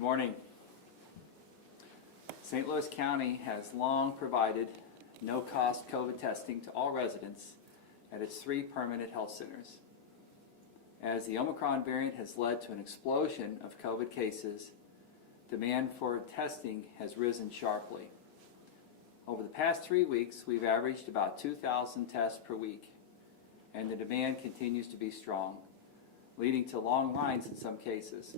Good morning. St. Louis County has long provided no-cost COVID testing to all residents at its 3 permanent health centers. As the Omicron variant has led to an explosion of COVID cases, demand for testing has risen sharply. Over the past 3 weeks, we've averaged about 2,000 tests per week, and the demand continues to be strong, leading to long lines in some cases.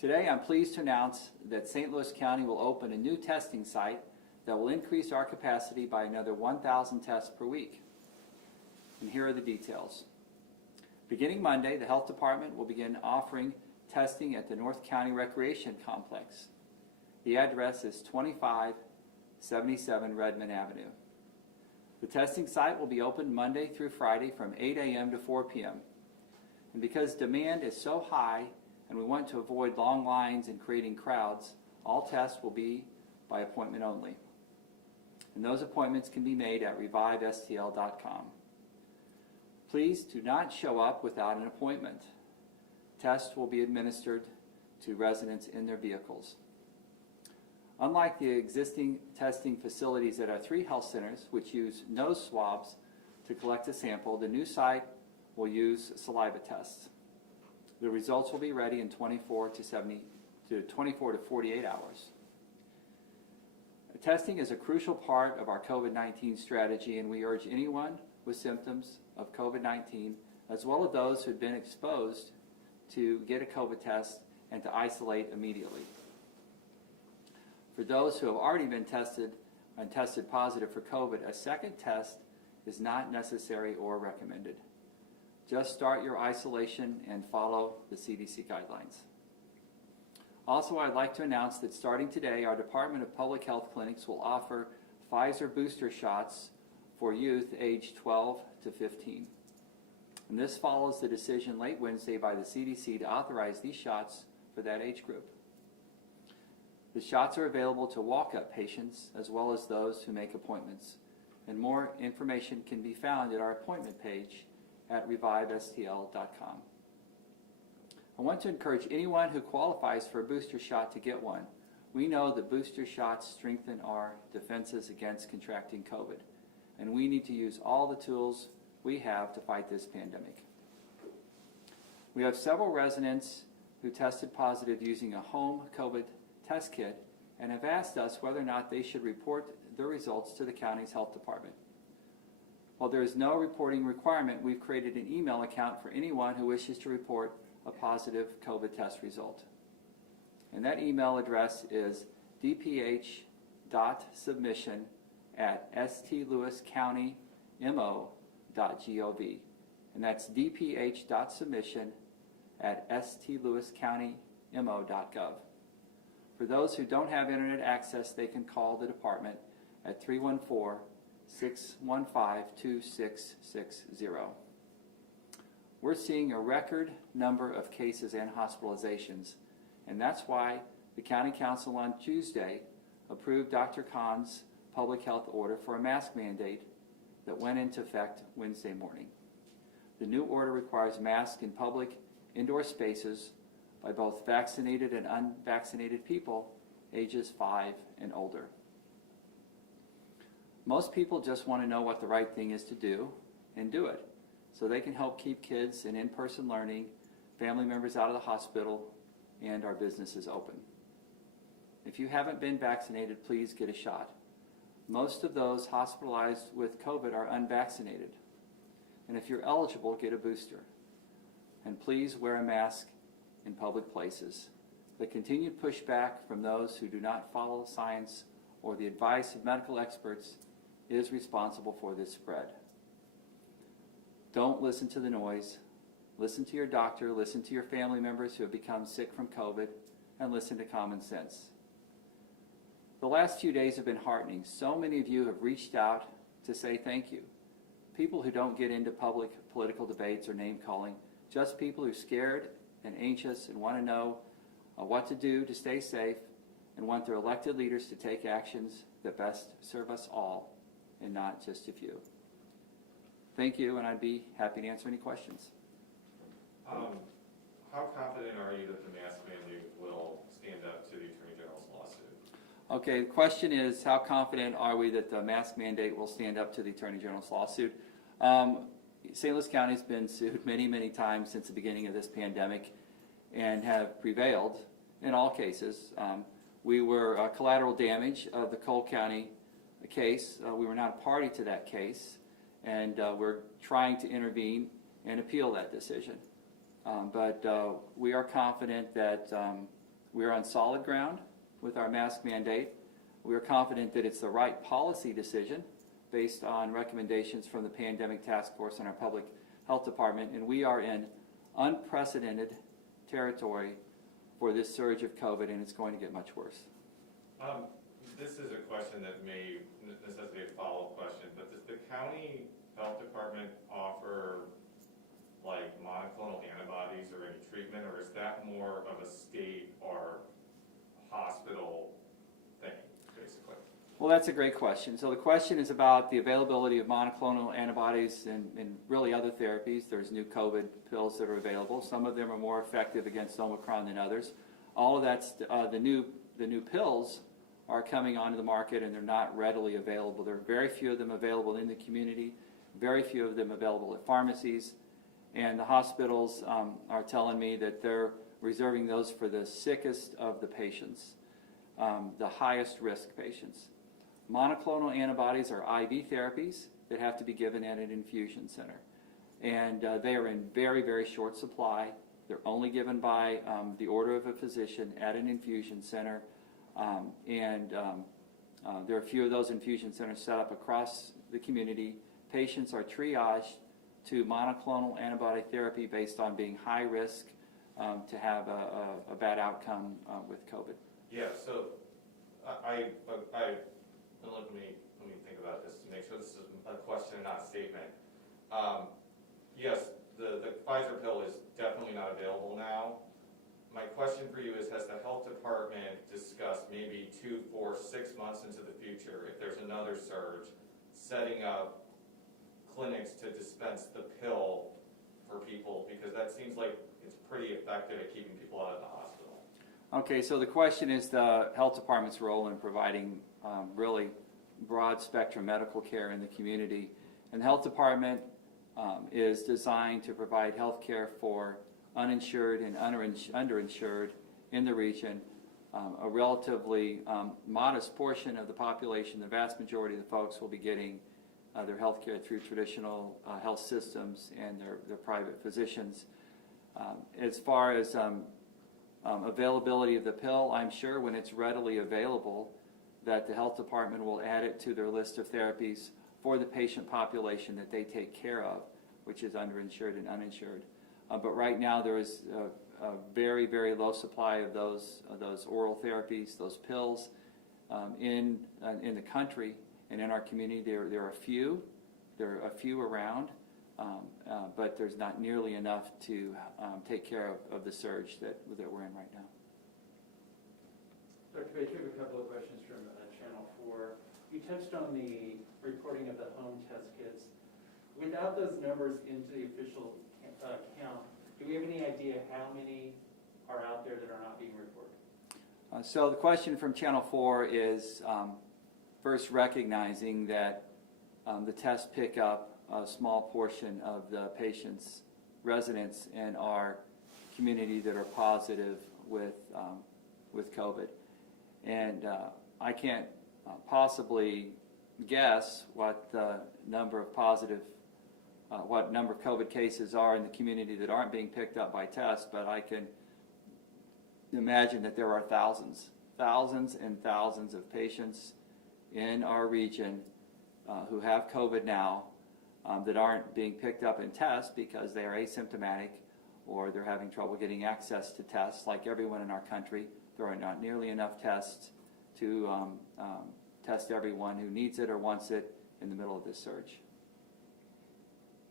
Today, I'm pleased to announce that St. Louis County will open a new testing site that will increase our capacity by another 1,000 tests per week. And here are the details. Beginning Monday, the Health Department will begin offering testing at the North County Recreation Complex. The address is 2577 Redmond Avenue. The testing site will be open Monday through Friday from 8 a.m. to 4 p.m. And because demand is so high and we want to avoid long lines and creating crowds, all tests will be by appointment only. And those appointments can be made at revivestl.com. Please do not show up without an appointment. Tests will be administered to residents in their vehicles. Unlike the existing testing facilities at our 3 health centers, which use nose swabs to collect a sample, the new site will use saliva tests. The results will be ready in 24 to 48 hours. Testing is a crucial part of our COVID-19 strategy, and we urge anyone with symptoms of COVID-19, as well as those who have been exposed, to get a COVID test and to isolate immediately. For those who have already been tested and tested positive for COVID, a second test is not necessary or recommended. Just start your isolation and follow the CDC guidelines. Also, I'd like to announce that starting today, our Department of Public Health clinics will offer Pfizer booster shots for youth aged 12 to 15. And this follows the decision late Wednesday by the CDC to authorize these shots for that age group. The shots are available to walk-up patients as well as those who make appointments. And more information can be found at our appointment page at revivestl.com. I want to encourage anyone who qualifies for a booster shot to get one. We know that booster shots strengthen our defenses against contracting COVID, and we need to use all the tools we have to fight this pandemic. We have several residents who tested positive using a home COVID test kit and have asked us whether or not they should report their results to the county's health department. While there is no reporting requirement, we've created an email account for anyone who wishes to report a positive COVID test result. And that email address is dph.submission@stlewiscountymo.gov. And that's dph.submission@stlewiscountymo.gov. For those who don't have internet access, they can call the department at 314-615-2660. We're seeing a record number of cases and hospitalizations, and that's why the County Council on Tuesday approved Dr. Khan's public health order for a mask mandate that went into effect Wednesday morning. The new order requires masks in public indoor spaces by both vaccinated and unvaccinated people ages 5 and older. Most people just want to know what the right thing is to do and do it, so they can help keep kids in in-person learning, family members out of the hospital, and our businesses open. If you haven't been vaccinated, please get a shot. Most of those hospitalized with COVID are unvaccinated. And if you're eligible, get a booster. And please wear a mask in public places. The continued pushback from those who do not follow science or the advice of medical experts is responsible for this spread. Don't listen to the noise. Listen to your doctor, listen to your family members who have become sick from COVID, and listen to common sense. The last few days have been heartening. So many of you have reached out to say thank you. People who don't get into public political debates or name calling, just people who are scared and anxious and want to know what to do to stay safe and want their elected leaders to take actions that best serve us all and not just a few. Thank you, and I'd be happy to answer any questions. How confident are you that the mask mandate will Okay, the question is, how confident are we that the mask mandate will stand up to the Attorney General's lawsuit? St. Louis County has been sued many, many times since the beginning of this pandemic and have prevailed in all cases. We were collateral damage of the Cole County case. We were not a party to that case, and we're trying to intervene and appeal that decision. But we are confident that we are on solid ground with our mask mandate. We are confident that it's the right policy decision based on recommendations from the Pandemic Task Force and our Public Health Department, and we are in unprecedented territory for this surge of COVID, and it's going to get much worse. This is a question that may necessitate a follow-up question, but does the county health department offer like monoclonal antibodies or any treatment, or is that more of a state or hospital thing, basically? Well, that's a great question. So the question is about the availability of monoclonal antibodies and really other therapies. There's new COVID pills that are available. Some of them are more effective against Omicron than others. All of that's the new pills are coming onto the market, and they're not readily available. There are very few of them available in the community, very few of them available at pharmacies, and the hospitals are telling me that they're reserving those for the sickest of the patients, the highest risk patients. Monoclonal antibodies are IV therapies that have to be given at an infusion center, and they are in very, very short supply. They're only given by the order of a physician at an infusion center, and there are a few of those infusion centers set up across the community. Patients are triaged to monoclonal antibody therapy based on being high risk to have a bad outcome with COVID. Yeah, so let me think about this to make sure this is a question, not a statement. Yes, the Pfizer pill is definitely not available now. My question for you is, has the health department discussed maybe 2, 4, 6 months into the future, if there's another surge, setting up clinics to dispense the pill for people? Because that seems like it's pretty effective at keeping people out of the hospital. Okay, so the question is the health department's role in providing really broad spectrum medical care in the community. And the health department is designed to provide health care for uninsured and underinsured in the region. A relatively modest portion of the population, the vast majority of the folks, will be getting their health care through traditional health systems and their private physicians. As far as availability of the pill, I'm sure when it's readily available that the health department will add it to their list of therapies for the patient population that they take care of, which is underinsured and uninsured. But right now there is a very, very low supply of those oral therapies, those pills in the country and in our community. There are a few around, but there's not nearly enough to take care of the surge that we're in right now. Dr. Bates, we have a couple of questions from Channel 4. You touched on the reporting of the home test kits. Without those numbers into the official count, do we have any idea how many are out there that are not being reported? So the question from Channel 4 is first recognizing that the tests pick up a small portion of the patient's residents in our community that are positive with COVID. And I can't possibly guess what the number of what number of COVID cases are in the community that aren't being picked up by tests, but I can imagine that there are thousands and thousands of patients in our region who have COVID now that aren't being picked up in tests because they are asymptomatic or they're having trouble getting access to tests. Like everyone in our country, there are not nearly enough tests to test everyone who needs it or wants it in the middle of this surge.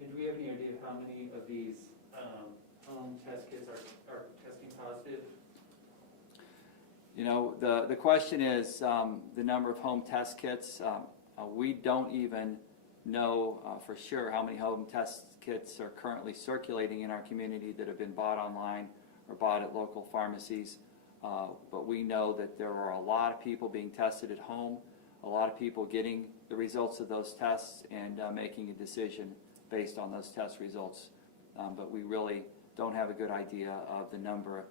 And do we have any idea of how many of these home test kits are testing positive? You know, the question is the number of home test kits. We don't even know for sure how many home test kits are currently circulating in our community that have been bought online or bought at local pharmacies. but we know that there are a lot of people being tested at home, a lot of people getting the results of those tests and making a decision based on those test results. But we really don't have a good idea of the number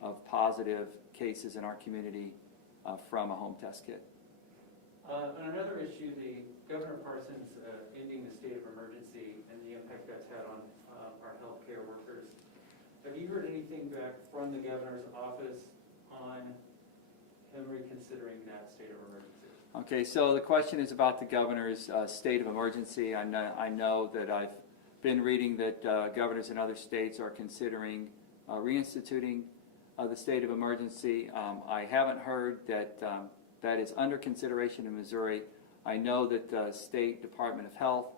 of positive cases in our community from a home test kit. On another issue, the Governor Parsons ending the state of emergency and the impact that's had on our healthcare workers. Have you heard anything back from the governor's office on him reconsidering that state of emergency? Okay, so the question is about the governor's state of emergency. I know that I've been reading that governors in other states are considering reinstituting the state of emergency. I haven't heard that that is under consideration in Missouri. I know that the State Department of Health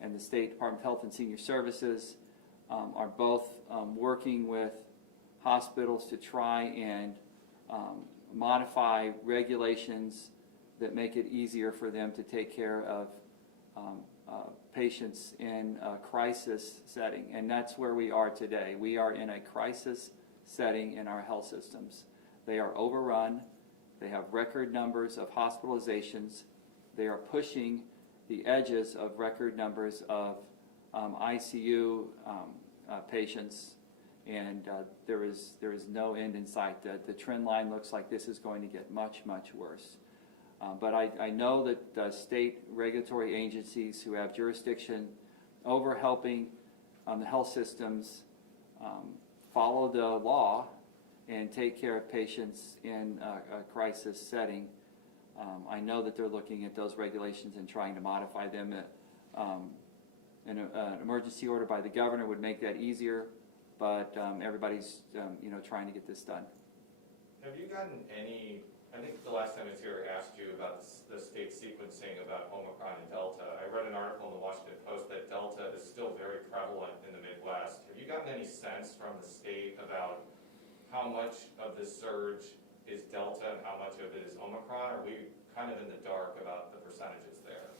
and the State Department of Health and Senior Services are both working with hospitals to try and modify regulations that make it easier for them to take care of patients in a crisis setting. And that's where we are today. We are in a crisis setting in our health systems. They are overrun. They have record numbers of hospitalizations. They are pushing the edges of record numbers of ICU patients, and there is no end in sight. The trend line looks like this is going to get much, much worse. But I know that state regulatory agencies who have jurisdiction over helping the health systems follow the law and take care of patients in a crisis setting. I know that they're looking at those regulations and trying to modify them. An emergency order by the governor would make that easier, but everybody's trying to get this done. Have you gotten any, I think the last time I was here I asked you about the state sequencing about Omicron and Delta. I read an article in the Washington Post that Delta is still very prevalent in the Midwest. Have you gotten any sense from the state about how much of this surge is Delta and how much of it is Omicron? Are we kind of in the dark about the percentages there?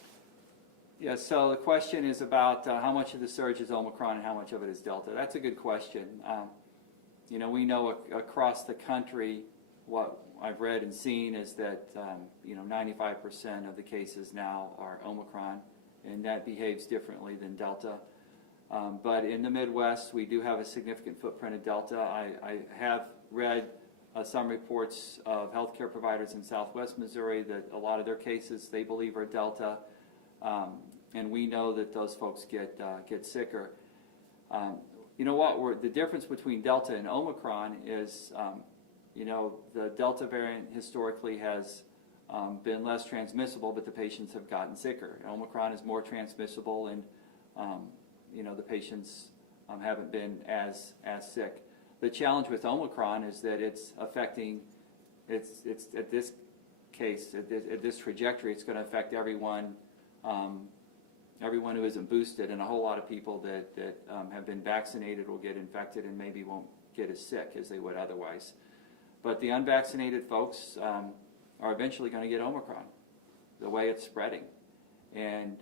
Yeah, so the question is about how much of the surge is Omicron and how much of it is Delta. That's a good question. We know across the country what I've read and seen is that 95% of the cases now are Omicron, and that behaves differently than Delta. But in the Midwest, we do have a significant footprint of Delta. I have read some reports of healthcare providers in Southwest Missouri that a lot of their cases they believe are Delta, and we know that those folks get sicker. You know what? The difference between Delta and Omicron is, the Delta variant historically has been less transmissible, but the patients have gotten sicker. Omicron is more transmissible, and the patients haven't been as sick. The challenge with Omicron is that it's affecting, it's at this case, at this trajectory, it's going to affect everyone who isn't boosted, and a whole lot of people that have been vaccinated will get infected and maybe won't get as sick as they would otherwise. But the unvaccinated folks are eventually going to get Omicron, the way it's spreading. And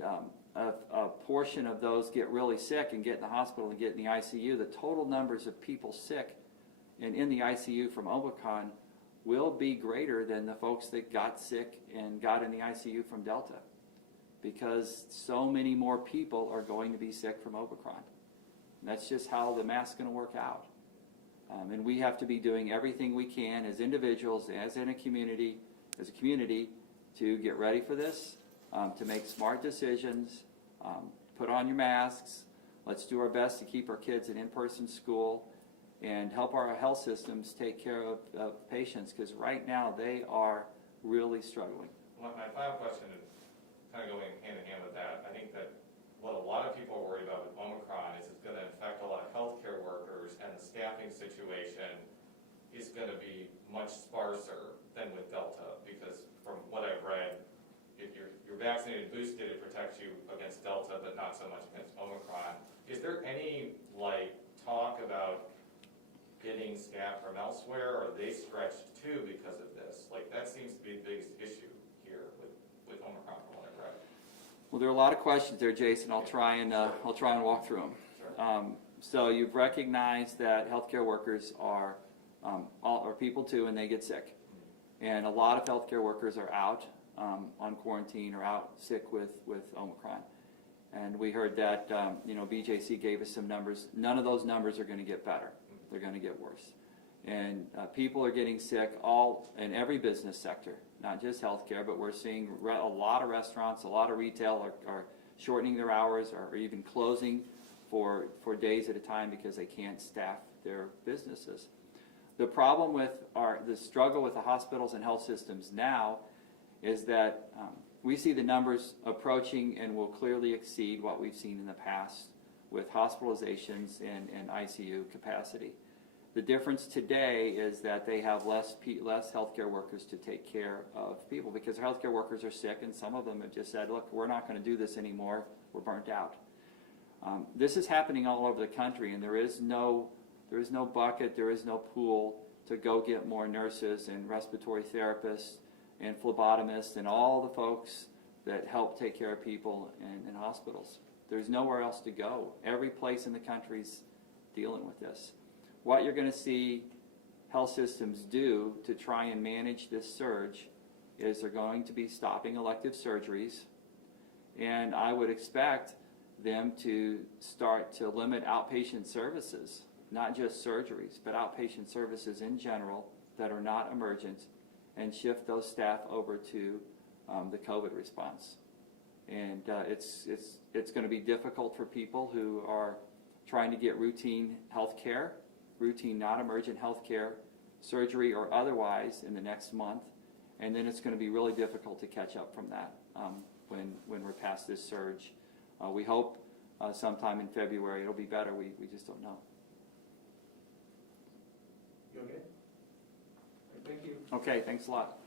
a portion of those get really sick and get in the hospital and get in the ICU. The total numbers of people sick and in the ICU from Omicron will be greater than the folks that got sick and got in the ICU from Delta, because so many more people are going to be sick from Omicron. And that's just how the math's going to work out. And we have to be doing everything we can as individuals, as a community, to get ready for this, to make smart decisions, put on your masks. Let's do our best to keep our kids in in-person school and help our health systems take care of patients, because right now they are really struggling. My final question is kind of going hand in hand with that. I think that what a lot of people are worried about with Omicron is it's going to affect a lot of healthcare workers, and the staffing situation is going to be much sparser than with Delta, because from what I've read, if you're vaccinated and boosted, it protects you against Delta, but not so much against Omicron. Is there any talk about getting staff from elsewhere, or are they stretched too because of this? That seems to be the biggest issue here with Omicron, from what I've read. Well, there are a lot of questions there, Jason. I'll try and walk through them. Sure. So you've recognized that healthcare workers are or people too, and they get sick. And a lot of healthcare workers are out on quarantine or out sick with Omicron. And we heard that, BJC gave us some numbers. None of those numbers are going to get better. They're going to get worse. And people are getting sick in every business sector, not just healthcare, but we're seeing a lot of restaurants, a lot of retail are shortening their hours or even closing for days at a time because they can't staff their businesses. The problem with the struggle with the hospitals and health systems now is that we see the numbers approaching and will clearly exceed what we've seen in the past with hospitalizations and ICU capacity. The difference today is that they have less healthcare workers to take care of people because healthcare workers are sick, and some of them have just said, look, we're not going to do this anymore. We're burnt out. This is happening all over the country, and there is no bucket, there is no pool to go get more nurses and respiratory therapists and phlebotomists and all the folks that help take care of people in hospitals. There's nowhere else to go. Every place in the country's dealing with this. What you're going to see health systems do to try and manage this surge is they're going to be stopping elective surgeries, and I would expect them to start to limit outpatient services, not just surgeries, but outpatient services in general that are not emergent, and shift those staff over to the COVID response. And it's going to be difficult for people who are trying to get routine health care, routine non-emergent health care, surgery or otherwise in the next month, and then it's going to be really difficult to catch up from that when we're past this surge. We hope sometime in February it'll be better. We just don't know. You okay? Thank you. Okay, thanks a lot.